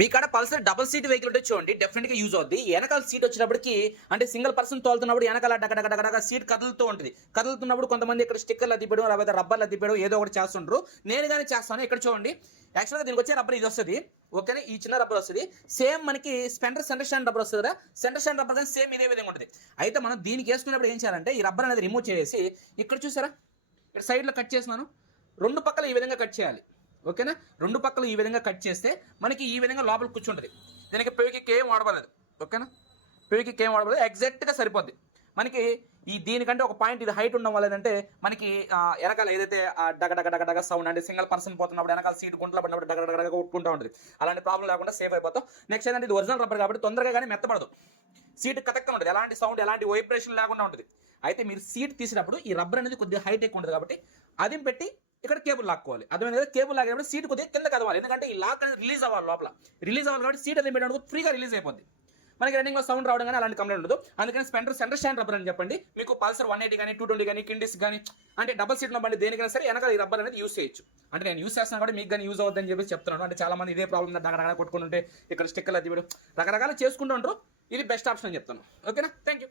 మీ కాడ Pulsar double seat vehicle ఉంటే చూడండి డెఫినెట్గా యూజ్ అవుద్ది. వెనకాల సీట్ వచ్చినప్పటికి అంటే సింగిల్ పర్సన్ తోలుతున్నప్పుడు వెనకాల డగడగడగడగా సీట్ కదులుతూ ఉంటుంది. కదులుతున్నప్పుడు కొంతమంది ఇక్కడ స్టిక్కర్లు అద్దిపేయడం లేకపోతే రబ్బర్లు అద్దిపేయడం ఏదో ఒకటి చేస్తుంటారు. నేను కానీ చేస్తాను. ఇక్కడ చూడండి యాక్చువల్గా దీనికి వచ్చే రబ్బర్ ఇది వస్తుంది. ఓకేనా, ఈ చిన్న రబ్బర్ వస్తుంది. సేమ్ మనకి స్పెండర్ సెంటర్ స్టాండ్ రబ్బర్ వస్తుంది కదా, సెంటర్ స్టాండ్ రబ్బర్ కానీ సేమ్ ఇదే విధంగా ఉంటుంది. అయితే మనం దీనికి వేసుకున్నప్పుడు ఏం చేయాలంటే ఈ రబ్బర్ అనేది రిమూవ్ చేసి ఇక్కడ చూసారా ఇక్కడ సైడ్లో కట్ చేస్తున్నాను. రెండు పక్కల ఈ విధంగా కట్ చేయాలి. ఓకేనా, రెండు పక్కలు ఈ విధంగా కట్ చేస్తే మనకి ఈ విధంగా లోపల కూర్చుంటుంది. దీనికి పెవికి ఏం వాడబడలేదు. ఓకేనా, పెవికి ఏం వాడబడలేదు, ఎగ్జాక్ట్గా సరిపోద్ది మనకి. దీనికంటే ఒక పాయింట్ ఇది హైట్ ఉండడం వల్ల ఏంటంటే మనకి వెనకాల ఏదైతే డగ సౌండ్ అంటే సింగిల్ పర్సన్ పోతున్నప్పుడు వెనకాల సీట్ గుంటలో పడినప్పుడు డగడగడగా కొట్టుకుంటూ ఉంటుంది. అలాంటి ప్రాబ్లం లేకుండా సేఫ్ అయిపోతాం. నెక్స్ట్ ఏంటంటే ఇది ఒరిజినల్ రబ్బర్ కాబట్టి తొందరగా కానీ మెత్తపడదు. సీట్ కతక్కన ఉంటుంది, ఎలాంటి సౌండ్ ఎలాంటి వైబ్రేషన్ లేకుండా ఉంటుంది. అయితే మీరు సీట్ తీసినప్పుడు ఈ రబ్బర్ అనేది కొద్దిగా హైట్ ఎక్కువ ఉంటుంది కాబట్టి అది పెట్టి ఇక్కడ కేబుల్ లాక్కోవాలి. అర్థమైంది కదా, కేబుల్ లాగేటప్పుడు సీట్ కొద్దిగా కింద కదవాలి. ఎందుకంటే ఈ లాక్ అనేది రిలీజ్ అవ్వాలి, లోపల రిలీజ్ అవ్వాలి కాబట్టి సీట్ అనేది పెట్టడానికి ఫ్రీగా రిలీజ్ అయిపోద్ది. మనకి రన్నింగ్లో సౌండ్ రావడం కానీ అలాంటి కంప్లైంట్ ఉండదు. అందుకని స్పెండర్ సెంటర్ స్టాండ్ రబ్బర్ అని చెప్పండి. మీకు పల్సర్ 180 కానీ 220 కానీ కిండిస్ కానీ అంటే డబల్ సీట్లో బండి దేనికైనా సరే వెనకాల ఈ రబ్బర్ అనేది యూస్ చేయొచ్చు. అంటే నేను యూస్ చేస్తాను కాబట్టి మీకు కానీ యూజ్ అవుతుందని చెప్పి చెప్తున్నాను. అంటే చాలా మంది ఇదే ప్రాబ్లమ్ దగ్గర కొట్టుకుని ఉంటే ఇక్కడ స్టిక్కర్లు అది రకరకాలు చేసుకుంటూ ఉంటారు. ఇది బెస్ట్ ఆప్షన్ అని చెప్తాను. ఓకేనా, థ్యాంక్ యూ.